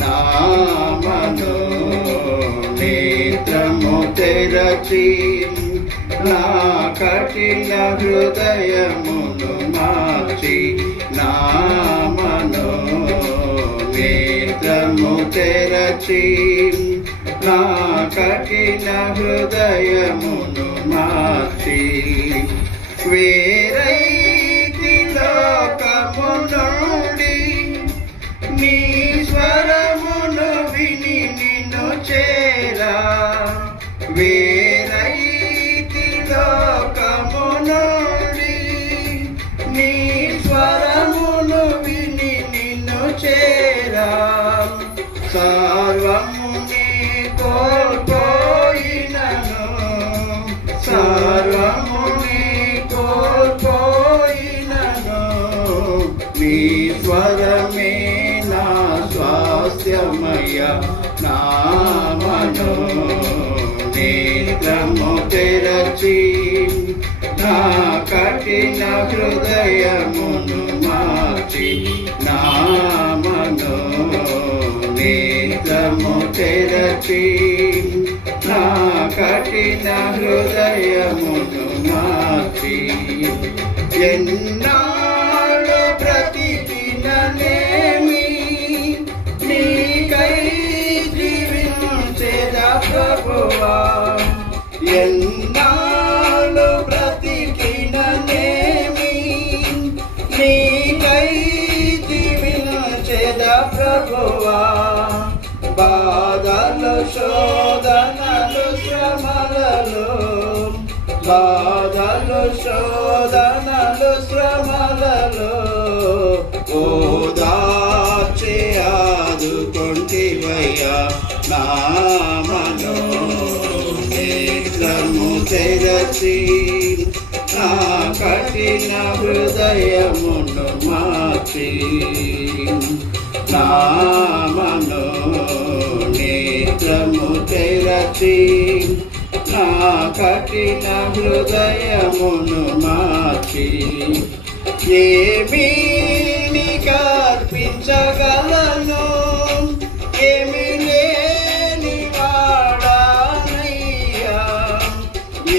నా మనోనేత్రము తెరచి నా కఠిన హృదయమును మార్చి నా మనోనేత్రము తెరచి నా కఠిన హృదయమును మార్చి వేరైతి లోకము నుండి నీ స్వరమును విని నిన్ను చేరా వేరైతి లోకము నుండి నీ స్వరమును విని నిన్ను చేరా సర్వము నీ కోల్పోయినను సర్వము నీ కోల్పోయినను నీ స్వరమే నా స్వాస్థ్యమయ్య నా మనోనేత్రము తెరచి నా కఠిన హృదయమును మార్చి నా మనోనేత్రము తెరచి నా కఠిన హృదయమును మార్చి ఎన్నాళ్ళు బ్రతికిననేమి నీకై జీవించేదా ప్రభువా ఎన్నాళ్ళు బ్రతికిననేమి నీకై జీవించేదా ప్రభువా బాధలు శోధనలు శ్రమలలో బాధలు శోధనలు శ్రమలలో ఓదార్చి ఆదుకొంటివయ్యా నా మనోనేత్రము తెరచి నా కఠిన హృదయమును మార్చి నా మనోనేత్రము తెరచి నా కఠిన హృదయమును మార్చి ఏమీ నీకర్పించగలను ఏమీ లేని వాడనయ్యా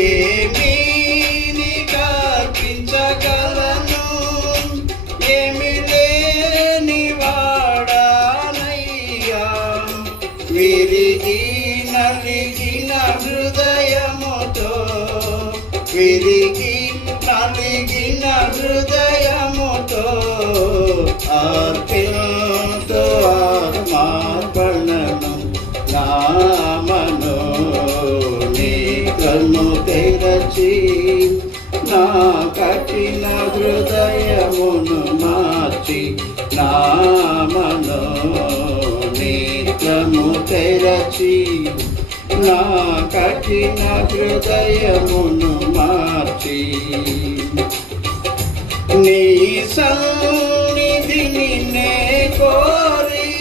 ఏమీ నీకర్పించగలను ఏమీ లేని వాడనయ్యా విరిగి నలిగిన హృదయముతో విరిగి నలిగిన హృదయముతో అర్పితో ఆత్మార్పణను నా మనోనేత్రము తెరచి నా కఠిన హృదయమును మార్చి నా మనోనేత్రము తెరచి నా కఠిన హృదయమును మార్చి నీ సన్నిధిని నే కోరి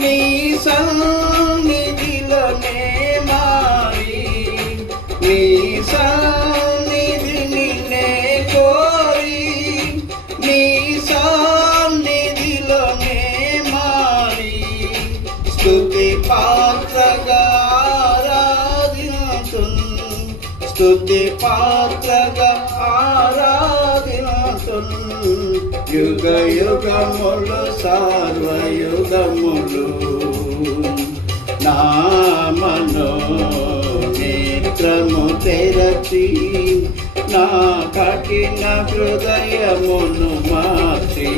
నీ సన్నిధిలోనే మారి నీ సన్నిధిని నే కోరి నీ సన్నిధిలోనే మారి స్తుతి పాత్రగా స్తుతి పాత్రగా ఆరాధించున్ యుగ యుగములు సర్వయుగములు నా మనోనేత్రము తెరచి నా కఠిన హృదయమును మార్చి